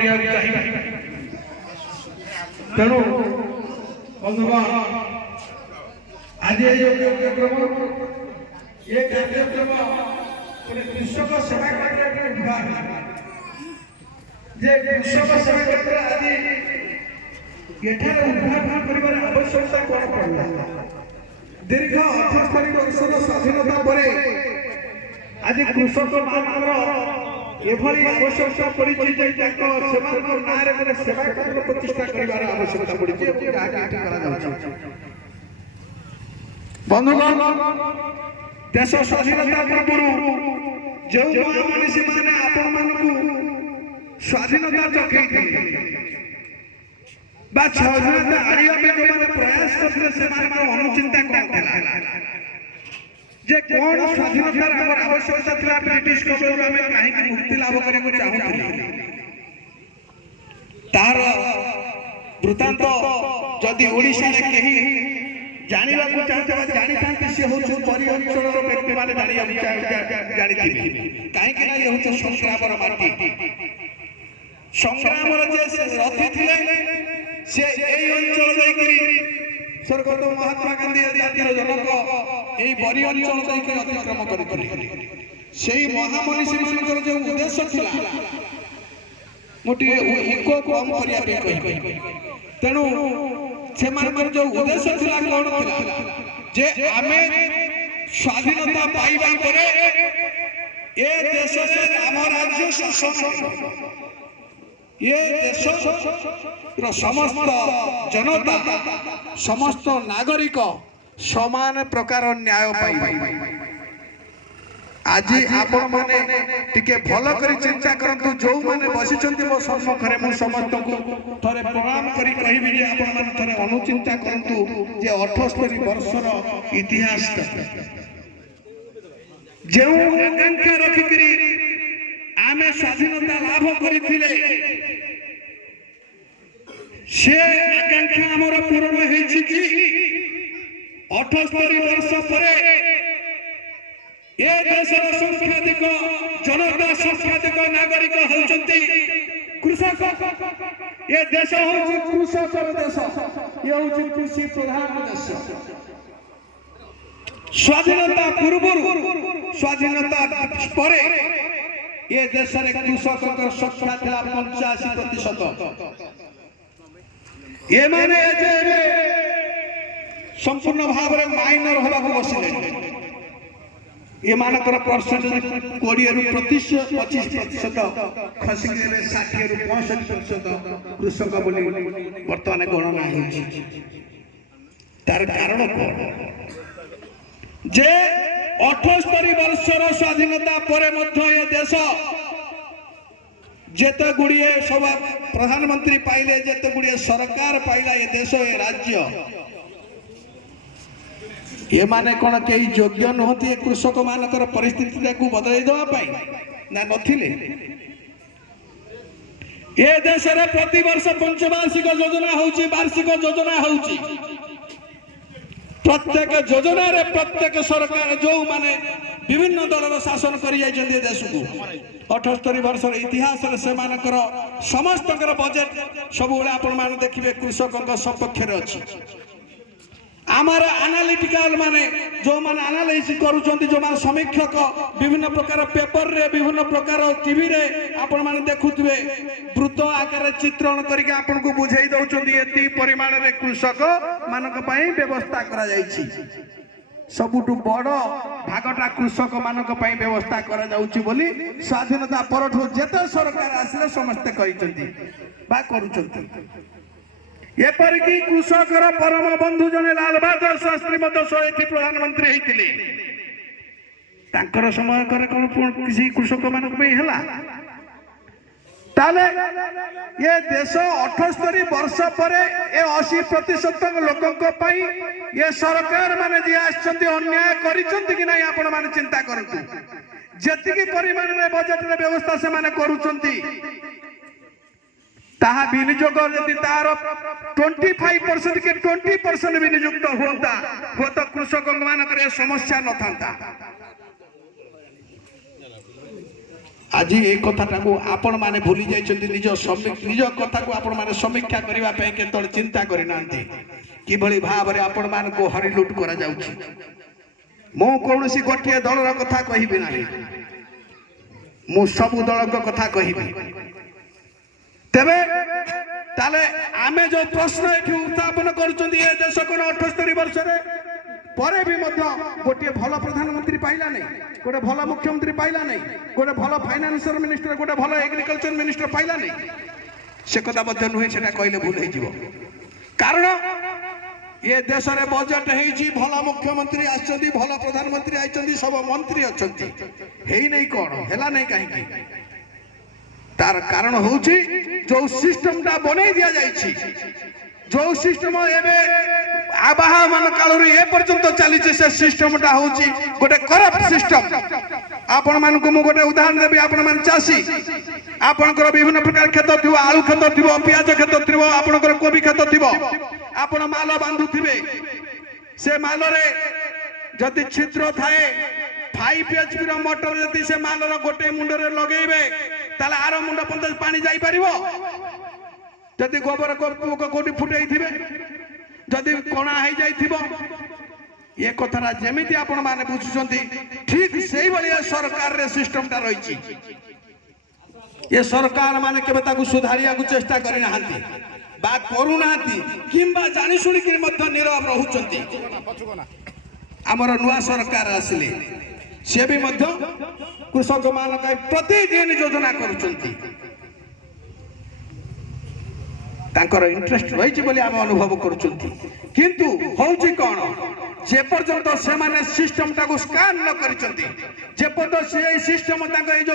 करने चाहिए। तेणु बंधुगण आज ये कार्यक्रम कृषक सेवा जे कृषक सेवा क्षेत्र आज उद्घाटन कर आवश्यकता कौन पड़ा दीर्घ 78 वर्षर स्वाधीनता पर आज कृषक एभली आवश्यकता पड़ी सेवा केन्द्र प्रतिष्ठा कर आवश्यकता पड़ी। बंधुगण देश स्वाधीनता पूर्व जो मनीषी मैंने आपण मानू स्वाधीनता चखे स्वाधीनता आने जो प्रयास करते अनुचिंता कौन जे कौन स्वाधीनतार आवश्यकता था ब्रिटिश कबल आम कहीं मुक्ति लाभ करने चाहूँ तार वृत्तांत जदि ओडिशा रे कहीं जानिबा को चाहते जानी थांती से हो परि अंचल व्यक्ति माने जानी कहीं ये हूँ संग्रामर माटी संग्रामर जे रथी थिले से एई अंचल जाइकरी स्वर्गत महात्मा गांधी जातिर जनक एई बरी अंचल जाइकरी अतिक्रम करथिले सेई महामनीषी मानकर जे उद्देश्य थिला मोटी इको कम करिया पे कहि तेनु से मानकर जो उद्देश्य थिला कोन थिला जे आमे स्वाधीनता पाइबा परे ए देश रे राम राज्य शासन ये देश समस्त जनता समस्त नागरिक समान प्रकार न्याय पाइबे। आज आपण माने टिके भल करी चिंता करंतु जो माने बसिचंती मो सम्मुख रे मु समस्त को थरे प्रणाम करी कहिबी जे आपण माने थरे अनुचिंता करंतु जे 78 वर्षर इतिहास जे आकांक्षा रखिकरी आमे स्वाधीनता लाभ करिथिले से आकांक्षा आमर पूर्ण होइछि कि 78 वर्ष परे ए देशर संख्याधिक जनता संख्याधिक नागरिक होउछन्ति कृषक। ये देश होउछि कृषकर देश ये होउछि कृषि प्रधान देश। स्वाधीनता पूर्व स्वाधीनता परे ये देश रे कृषक संख्या थिला 85%। ये माने जे संपूर्ण भाव में माइनर होगा को बसिले ये मानकर परसेंटेज 20 रु 25% खसी गले 60 रु 65% कृषक बोली वर्तमान गणना होछि। तार कारण कोन जे 78 वर्षर स्वाधीनता परे मध्य ये देश जेते गुड़िए सब प्रधानमंत्री पाइले जेते गुड़िए सरकार पाइला ये देश ये राज्य ये माने कोन कई योग्य नहति कृषक मानकर परिस्थिति को बदलाई देवा पाई ना नथिले। ये देश रे प्रति वर्ष पंचवार्षिक योजना होउची वार्षिक योजना होउची प्रत्येक योजना रे प्रत्येक सरकार जो माने विभिन्न दलर शासन करि जाय देश को 78 वर्षर इतिहास से मानकर समस्त बजेट सब आपण मान देखिए कृषक सपक्ष अच्छी आमार एनालिटिकल माने जो माने एनालिसिस करूछंती जो माने समीक्षक विभिन्न प्रकार पेपर रे विभिन्न प्रकार टीवी रे आपण माने देखुथबे वृत्त आकार चित्रण करके आपण को बुझाई दउछंती एती परिमाण रे कृषक मानक पई व्यवस्था करा जाईछि। सबुठु बड़ भागटा कृषक मानक पई व्यवस्था करा जाउछि बोली स्वाधीनता परठु जेते सरकार आसिले समस्त कहिसंती बा करूछंती। एपरिकी कृषकर परम बंधु जने लाल बहादुर शास्त्री मध्य शहे प्रधानमंत्री होइतिले तांकर समय करे कोन किसी कृषक मानक पे हला ताले ये देश 78 वर्ष परे ए 80% लोकक पई ये सरकार माने जे आछंती अन्याय करिसंती कि नाही आपण माने चिंता करंतु जतिकी परिमाण रे बजेट रे व्यवस्था से माने करूचंती ताहा विनियोग यदि तार 25% के 20% विनियुक्त होता हो तो कृषक मानकर समस्या न था। आज ये कथाटा को आपण माने भूली जाइछन्ति निज कथा को आपण माने समीक्षा करिवा पे केतळ चिंता करि नांती कि भली भाबरे आपण मान को हरि लूट करा जाउछि। मो कोनोसी गोटिए दलर कथा कहिबि नाही, मु सबु दल कथा कहिबि। तेबे ताले आमे जो प्रश्न एठी उत्थापन करूछन्ति ए देश कोन 78 वर्ष रे परे भी मध्य गोटे भल प्रधानमंत्री पाइला नहीं, गोटे भल मुख्यमंत्री पाइला नहीं, गोटे भल फाइनान्शियल मिनिस्टर, गोटे भल एग्रीकल्चर मिनिस्टर पाइला नहीं। से कथा मध्य नुहे सेटा कहले भूल हो। कारण ये देश रे बजट हेछि, भल मुख्यमंत्री आछन्ति, भल प्रधानमंत्री आछन्ति, सब मंत्री अछन्ति, हेई नहीं कोन हेला नहीं काहे तार कारण होछि जो सिस्टम ता बनै दिया जाइछि, जो सिस्टम एबे आबाह मान काल ए पर्यंत चली से सिस्टमटा हूँ गोटे करप्ट सिस्टम। आपण मान को मु गोटे उदाहरण देवी, आपण मान चाषी, आपणकर विभिन्न प्रकार खेत थी, आलू खेत थी, पियाज खेत थी, आपणकर कोबी खेत थी, आपण माल बांधुथिबे, से माल रे जदि छिद्र थाए 5 HP रो मोटर जदि से माल रो गोटे मुंड रे लगेइबे ताले आरो मुंड पंत पानी जाई परिबो। जदि गोबर को कोटी फुटाई थिबे, जदि कणा हो जाइथिबो, ये कथारा जेमिति आपण माने बुझुछन्ति ठीक सेही भली सरकार रे सिस्टमटा रहिछि। ये सरकार माने केबे ताकू सुधारिया को चेष्टा करि नाहंती बा करू नाहंती किंबा जानि सुनि कि मध्य नीरव रहुछन्ति। हमर नुआ सरकार आसिले से भी मध्य कृषक मान प्रतिदिन योजना करूछन्ति, तांकर इंटरेस्ट रही बोली आम अनुभव करुछन्ति। किंतु होउछि कोन जे पर्यंत से माने सिस्टम टाको स्कैन न करिसन्ति, जे पर्यंत से सिस्टम तांको ए जो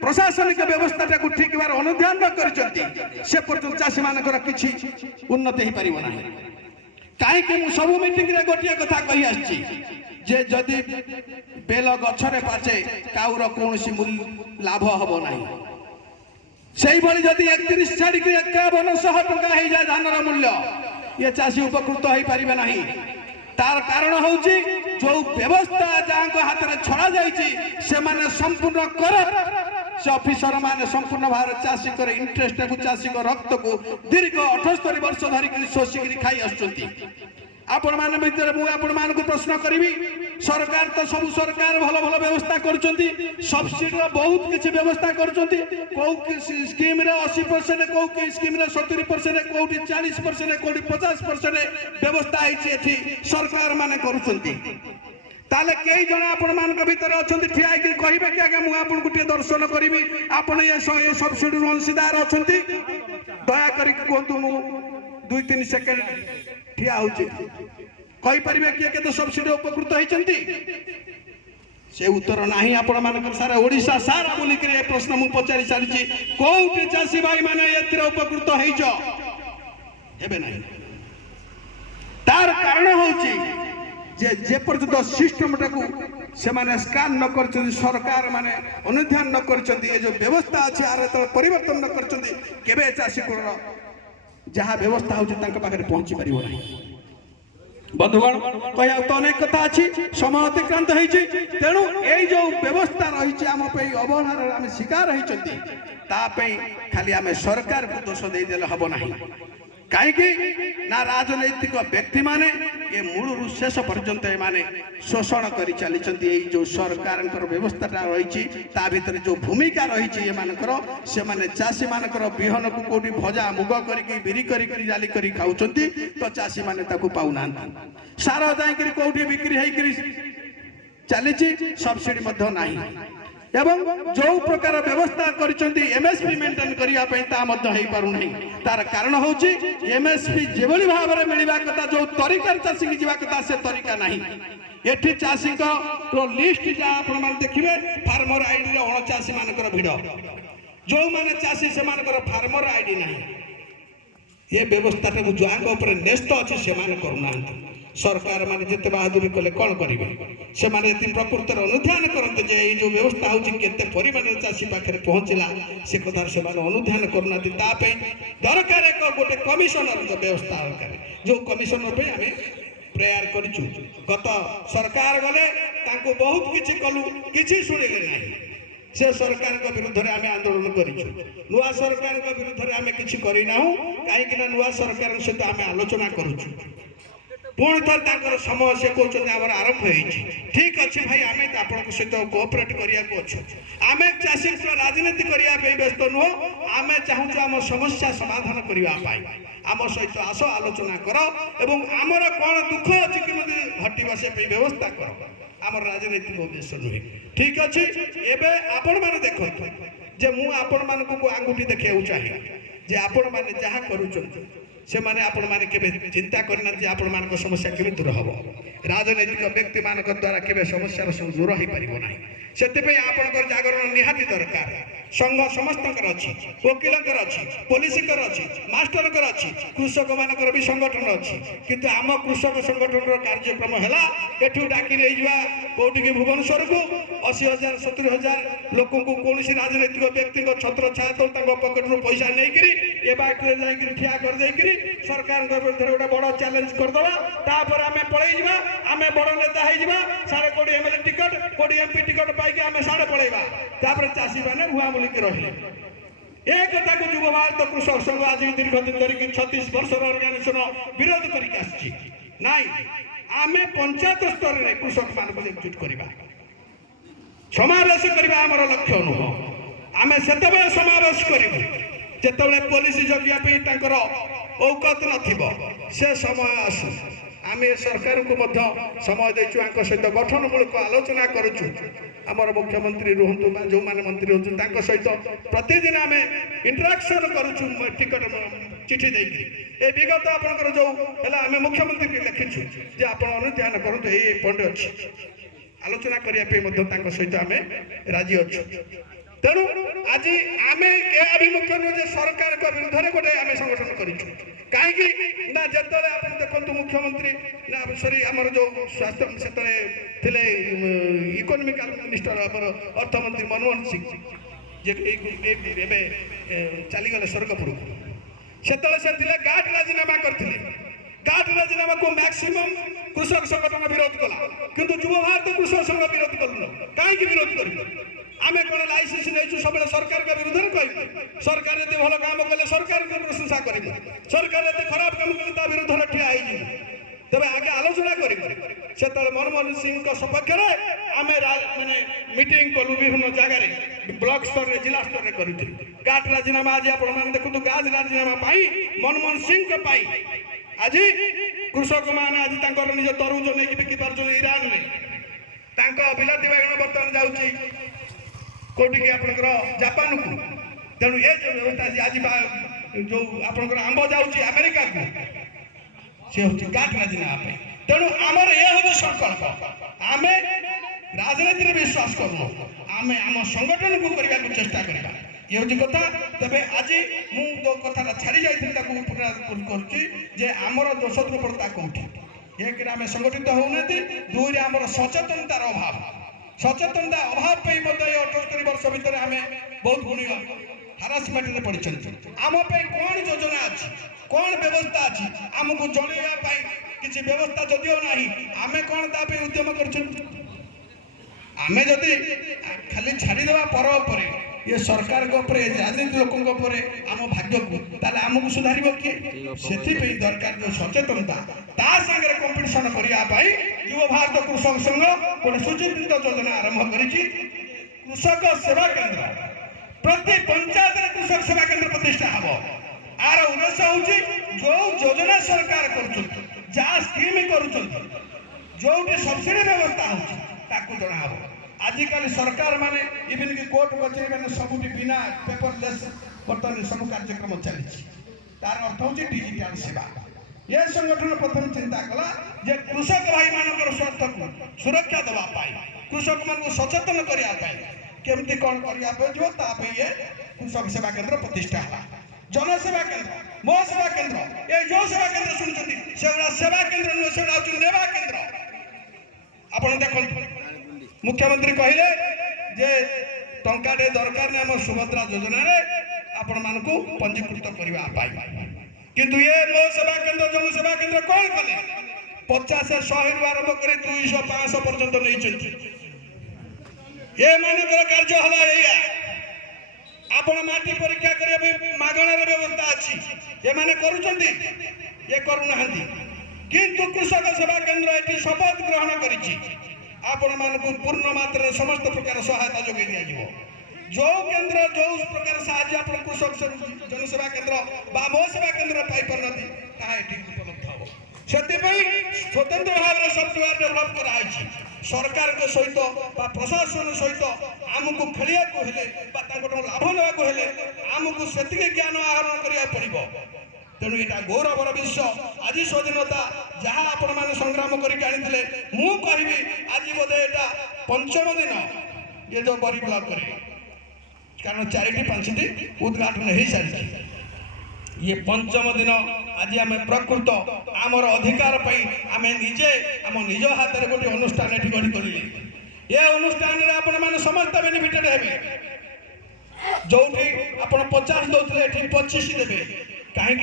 प्रशासनिक व्यवस्था टाको ठीक बार अनुध्यान न करिसन्ति, से पर्यंत चाषी मानकर किछि उन्नति हे परिबो नाही। काहे कि मु सब मीटिंग रे गोटिया कथा कहि आछि जे जदि बेल गछरे पाचे काउर कोनोसी मूल्य लाभ हबो नाही। से भली जदि 31 छाड़ी 5100 टका हो जाए धानर मूल्य, ये चाषी उपकृत हो पारे ना। तार कारण होउछि जो व्यवस्था जहाँ हाथ में छड़ा जाइछि से माने संपूर्ण करप्ट। से ऑफिसर माने संपूर्ण भाव चाषी कर इंटरेस्ट को, चाषी रक्त को दीर्घ 78 वर्ष धरिक शोषिक खाई आसुछन्ति। आपण मान भितर मु आपण मान को प्रश्न करी, सरकार तो सब सरकार भल भल व्यवस्था करछन्ति, सब्सिडी बहुत किछि व्यवस्था करछन्ति। को स्कीम रे 80%, को स्कीम रे 70%, कोठी 40%, कोठी 50% व्यवस्था होइछि एथि सरकार माने करछन्ति। ताले कई जण आपण मान के भीतर अछन्ति ठिया कि कहिबे कि आगे मु आपण गुटे दर्शन करिवि, आपण ये सब्सिडी अंशीदार अछन्ति, दया करी कोंतु मु 2-3 सेकेंड ठिया होछि कहि परिबे कि केते सब्सिडी उपकृत होइचन्ति। से उत्तर नाही। आपण मान सारा ओडिशा सारा बोली के ए प्रश्न मु पचारि सारिछि, कोउटे चासी भाई माने एतिर उपकृत होइछ हेबे नाही। तार कारण होछि जे पर्यंत सिस्टम टाकू से माने स्कैन न करछन्ति, सरकार माने अनुध्यान न करछन्ति, ए जो व्यवस्था अछि आर त परिवर्तन न करछन्ति, केबे चासी कोन जहाँ व्यवस्था होछि तांका पाखरे पहुंची परिबो नाही। बंधुगण कहया तो अनेक कथा अछि, समय अतिक्रांत होइछि, तेणु ए जो व्यवस्था रहिछि आम पे अवहेलार आम शिकार होइछन्ति, ता पे खाली आम सरकार को दोष दे देले हबो नाही। कहीं ना राजनैतिक व्यक्ति माने ये मूलरू शेष पर्यंत माने शोषण कर चली जो सरकार व्यवस्था रही भीतर जो भूमिका रही से माने चाषी मानकर बिहन को कौटी भजा मुग करके बिरी करी जाली करी खाऊं तो चाषी माने ताकू पाऊना सार जाकि कौटी बिक्री होकर चली सब्सिडी नहीं एवं जो प्रकार व्यवस्था करिसेंती एमएसपी मेंटेन करिया पई ता मध्य हेई पारु नहीं। तार कारण होची एमएसपी जेबली भाव में मिलवा कथा जो तरीका चाषी की जीवा कथा से तरीका नहीं। एठी चाषी को लिस्ट जा आपण मान देखिबे फार्मर आईडी रे 49 मानकर भिड़ जो माने चाषी से मानकर फार्मर आईडी नहीं। ये व्यवस्था को जोआंग ऊपर नेस्त अछि से माने करूना सरकार माने जिते बहादुरी कले कौन करेंगे से माने प्रकृत अनुध्यान करते जे जो व्यवस्था होची केते परिमाण चाषी पाखे पहुँचला से कथार से माने अनुध्यान करना दरकार एक गोटे कमिशनर जो व्यवस्था दरकार जो कमिशनर पे आमे प्रेयर करिछु गत सरकार गले तांको बहुत किछि कलु किछि सुनिले नाही से सरकार विरुद्ध में आम आंदोलन करूँ नुआ सरकार विरुद्ध में आम कि करना कहीं नुआ सरकार सहित आम आलोचना करुचु पुणी थर समय से कहते आम आरंभ हो ठीक अच्छे भाई आम आप सहित कोअपरेट करने आम चाषी राजनीति करने व्यस्त नुह आम चाहूँ आम समस्या समाधान करने आम सहित आस आलोचना कर एवं आमर कौन दुख अच्छी कि हटिवा से व्यवस्था कर आम राजनैतिक उद्देश्य नुहे ठीक अच्छे एवं आपण मैंने देखते जे मु आपण मान आंगुठी देखा चाहिए जे आपण मैंने जहाँ करुँच से माने आपण माने केबे चिंता करना जे आपण मान समस्या केबे दूर हम राजनैतिक व्यक्ति मान द्वारा केबे समस्या दूर हो पार ना से आपण जागरण निहाती दरकार संघ समस्त अच्छी वकिल अच्छी पुलिस अच्छी मास्टर अच्छी कृषक मान भी संगठन अच्छी किंतु आम कृषक संगठन कार्यक्रम है एठू डाकी नहीं जा कौटी भुवनेश्वर को 80,000 70,000 लोक को कौन राजनैतिक व्यक्ति छत्र छाया तो पकेट रू पैसा नहीं बाट ठिया कर सरकार विरुद्ध गोटे बड़ चैलेंज करदे आम पलैजा आम बड़ नेता हो साढ़े कोटी एमएलए टिकट कोटी एमपी टिकट पाई आम साढ़े पलैबा चाषी मैंने भुआ बुलिक रही एक कथा को युवा भारत कृषक संघ आज दीर्घ दिन धरिकी 36 वर्ष ऑर्गेनाइजेशन विरोध करके आम पंचायत स्तर में कृषक मान एकजुट करवा समावेश करवा आमर लक्ष्य नुह आम से समावेश करूँ जिते पुलिस जगिया औकत न से समय आसू आम सरकार को समय देचु सहित गठनमूलक आलोचना करुचु आमर मुख्यमंत्री रुहतु जो मैंने मंत्री हूँ सहित प्रतिदिन आम इंटराक्शन करुचु टिकट चिठी देकी विगत आपंकर जो है आम मुख्यमंत्री को लिखिचु जे आप अनुध्यान करूँ ये पॉइंट अच्छी आलोचना करने सहित आम राजी अच्छु तेणु आज आम अभिमुख्य नुहे सरकार विरुद्ध में गोटे आम संगठन करूँ कहीं ना जिते आप देखते मुख्यमंत्री ना सॉरी आमर जो स्वास्थ्य से इकोनॉमिकल मिनिस्टर आमर अर्थमंत्री मनमोहन सिंह चलीगले स्वर्गपुर से गाट राजीनामा करते गाट राजीनामा को मैक्सिमम कृषक संगठन विरोध कला किंतु युवा भारत कृषक संघ विरोध कलु कहीं विरोध कर आम कौन लाइसेंस नहीं सब सरकार के विरुद्ध कह सरकार ये भल काम कले सरकार प्रशंसा कर सरकार ये खराब काम कले विरुद्ध ठिया तेज आगे आलोचना कर मनमोहन सिंह सपक्ष में आम मानने मीटिंग कलु विभिन्न जगह ब्लॉक स्तर में जिला स्तर में करूँ गाट राजीनामा आज आप देखो गाज राजीनामा मनमोहन सिंह आज कृषक मैंने आज निज तरबूज नहीं बिकी पार्छ ईरान में बिलाती बाइगण बर्तमान जाऊँगी कौटी आपंकर जापान को तेणु ये जो व्यवस्था आज जो आपंकर आंब जाऊँगी अमेरिका को से हूँ गाट राजीनामा तेणु आमर ये हूँ संकल्प आम राजनीति में विश्वास करूँ आम आम संगठन को करने को चेष्टा करवा ये हूँ कथा तेज आज जो कथा छाड़ी जाती पुनरामर दोष दुर्बलता कौटी एक आम संगठित होना दुई आम सचेतनतार अभाव सचेतनता अभाव पे 78 वर्ष भितर आम बहुत गुणी हारासमेंट में पड़ी आम कौन योजना अच्छी कौन व्यवस्था अच्छी आमको जनवा किसी व्यवस्था जदिओ ना आम कौन ताप उद्यम कर आम जदि खाली छाड़ीदेवा पर ये सरकार राजनीति लोकों आम भाग्य को ताले आमको सुधार किए से दरकार जो सचेतनता ता सागर कंपिटिशन करने युवा भारत कृषक संघ गोटे सुचिंतित योजना आरंभ कर कृषक सेवा केंद्र प्रति पंचायत कृषक सेवा केंद्र प्रतिष्ठा हम आर उद्देश्य हूँ जो योजना सरकार कर स्कीम कर जो सब्सिडी व्यवस्था हो जनाब आजिकल सरकार माने इवन की कोर्ट कचेरी मैंने सब बिना पेपरलेस बर्तमान सब कार्यक्रम चली तार अर्थ हूँ डिजिटल सेवा ये संगठन प्रथम चिंता कला जे कृषक भाई मान स्वास्थ्य को सुरक्षा देवाई कृषक मान सचेतन करने केमती कौन करने ये कृषक सेवा केंद्र प्रतिष्ठा जनसेवा केंद्र मो सेवा केंद्र ये जो सेवा केंद्र शुणुंट से सेवा केंद्र नुहे से नेवा केंद्र आप देखो मुख्यमंत्री कहले जे टंकाटे दरकार ने आम सुभद्रा योजना आपण मानकू पंजीकृत करने किंतु ये मो सेवा केंद्र जनसेवा केंद्र कौन कले 50 100 रु आरंभ कर 200 500 पर्यंत नहीं ଏମାନଙ୍କର କାର୍ଯ୍ୟ ହେଲା ଏଇଆ। ଆପଣ ମାଟି ପରୀକ୍ଷା କରିବା ପାଇଁ ମାଗଣାର ବ୍ୟବସ୍ଥା ଅଛି, ଏମାନେ କରୁଛନ୍ତି, ଏ କରୁନାହାନ୍ତି। କିନ୍ତୁ କୃଷକ ସେବା କେନ୍ଦ୍ର ଏଠି ଶପଥ ଗ୍ରହଣ କରିଛି ଆପଣମାନଙ୍କୁ ପୂର୍ଣ୍ଣ ମାତ୍ରାରେ ସମସ୍ତ ପ୍ରକାର ସହାୟତା ଯୋଗାଇ ଦିଆଯିବ। ଯୋଉ କେନ୍ଦ୍ର ଯୋଉ ପ୍ରକାର ସାହାଯ୍ୟ ଆପଣ କୃଷକ ଜନସେବା କେନ୍ଦ୍ର ବା ମୋ ସେବା କେନ୍ଦ୍ର ପାଇପାରୁନାହାନ୍ତି ତାହା ଏଠି ଉପଲବ୍ଧ ହେବ। ସେଥିପାଇଁ ସ୍ୱତନ୍ତ୍ର ଭାବରେ ସଫ୍ଟୱେୟାର ଡେଭଲପ କରାଯାଇଛି। ସରକାରଙ୍କ ସହିତ ବା ପ୍ରଶାସନ ସହିତ ଆମକୁ ଖେଳିବାକୁ ହେଲେ ବା ତାଙ୍କଠୁ ଲାଭ ନେବାକୁ ହେଲେ ଆମକୁ ସେତିକି ଜ୍ଞାନ ଆହରଣ କରିବାକୁ ପଡ଼ିବ। ତେଣୁ ଏଇଟା ଗୌରବର ବିଷୟ। ଆଜି ସ୍ୱାଧୀନତା ଯାହା ଆପଣମାନେ ସଂଗ୍ରାମ କରିକି ଆଣିଥିଲେ, ମୁଁ କହିବି ଆଜି ବୋଧେ ଏଇଟା ପଞ୍ଚମ ଦିନ ଏ ଯୋଉ ବରୀ ବ୍ଲକରେ, କାରଣ 4ଟି 5ଟି ଉଦ୍ଘାଟନ ହେଇସାରିଛି। ये पंचम दिन आज आम प्रकृत आमर अधिकार आम निजे आम निज हाथ में गोटे अनुष्ठान ये गढ़ी कर ये अनुष्ठान में समस्त बेनिफिटेड हे जो आप 50 दौले 25 देवे कहीं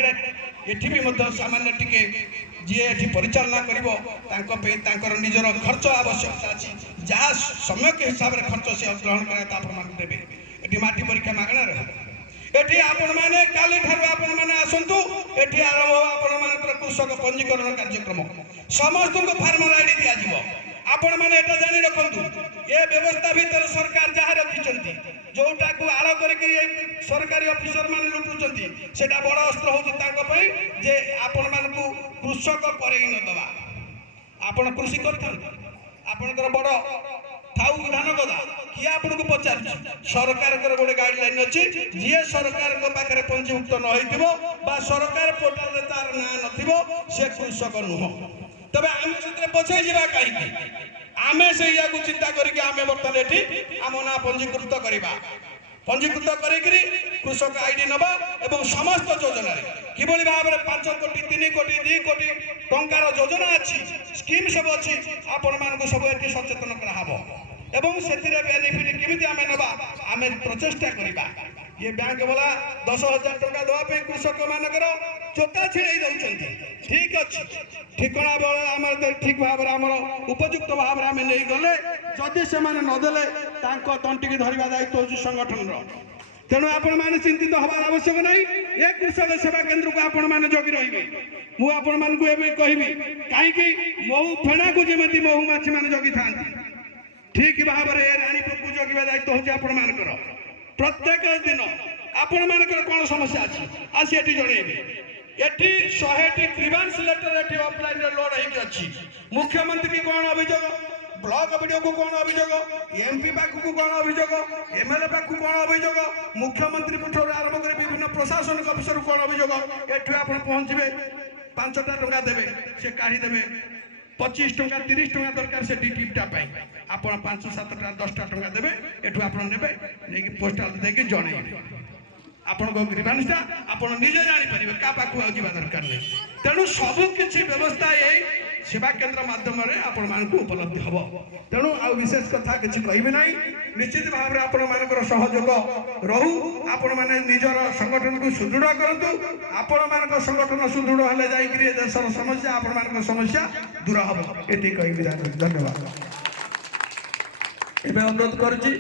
भी सामान्य टिके जी ये परिचालना कर निजर खर्च आवश्यकता अच्छी जहाँ समय के हिसाब से खर्च से ग्रहण करेंगे ये माटी परीक्षा मागणार एठी आपण माने काली ठार आपण माने आसंतु एठी आरंभ आपण मानकर कृषक पंजीकरण कार्यक्रम समस्त को फार्मर आईडी दिया जीवो। आपण माने एटा जानि रखंतु ए व्यवस्था भीतर सरकार जहा रखिचंती जोटा को आलो करके सरकारी ऑफिसर माने लुटुचंती सेटा बड़ अस्त्र होची तांको पई जे आपण मान को कृषक करेई न दबा। आपण कृषि करथन आपनकर बड़ थाउ धान गदा कि आपन को पचार सरकार कर गोटे गाइडलाइन अच्छी जी सरकार को पाखे पंजीभुक्त न होइतिबो बा सरकार पोर्टल रे तार ना नथिबो से कृषक नुह। तबे आमे सेते पछै जिबा काई आमे से या को चिंता करिके आमे बर्तन एठी आम ना पंजीकृत करिबा पंजीकृत करिकरी कृषक आईडी नबा एवं समस्त योजना किभली भाव में 5 कोटी 3 कोटी 2 कोटी टंकार योजना अच्छी स्कीम सब अच्छी आपण मान सब एठी सचेतन कराहबो एवं से बेनिफिट केमी आम नवा आम प्रचेषा करवा। ये बैंक वाला 10,000 टंका देवाई कृषक मानकर चोता छिड़े दौरान ठीक अच्छे ठिकना बेले आम ठीक भाव में उपयुक्त भाव में आम नहीं गले जदि से नदेले तंटिकी धरवा दायित्व हूँ संगठन तेणु आपण मैंने चिंतित हबार आवश्यक नहीं। ये कृषक सेवा केन्द्र को आपण मैंने जगि रही मुझे कहबी कहीं महू फेणा को जमी महुमाछी मैंने जगि था ठीक भाव में रानीपुर को जगह दायित्व हूँ आपण मानकर प्रत्येक दिन आपण मानकर कौन समस्या अच्छी आसी ये जनइबी एटी 100टी ग्रीवांस लेटर एटी ऑफलाइन रे लोड होई अछि मुख्यमंत्री की कौन अभियोग ब्लॉक वीडियो को कौन अभियोग एमपी पाखु को कौन अभियोग एमएलए पाखु कौन अभियोग मुख्यमंत्री पक्षर आरंभ कर विभिन्न प्रशासनिक अफिसर को कौन अभियोग एठु आपण पहुंचबे 5टा टंका देबे से काढी देबे 25 टंका 30 टंका दरकार से टीपटा पाई आपण 5-7टा 10टा टंका देबे एठु आपण नेबे नेकी पोस्टल देके जणेइबे आपण को ग्रीवांसटा आपण निजे जानि परिबे का पाखु आ जीवा दरकार नै। तेणु सब किछि व्यवस्था ए सेवा केन्द्र माध्यम रे आपण मान को उपलब्ध हबो। तेणु आ विशेष कथा किछि कहबे नै निश्चित भाव रे आपण मानकर सहयोग रहू आपण माने निजर संगठन को सुदृढ़ करंतु आपण मानकर संगठन सुदृढ़ हले जाई कि देशर समस्या आपण मानकर समस्या दूर हबो एति कहबे। धन्यवाद। एबे अनुरोध करछि।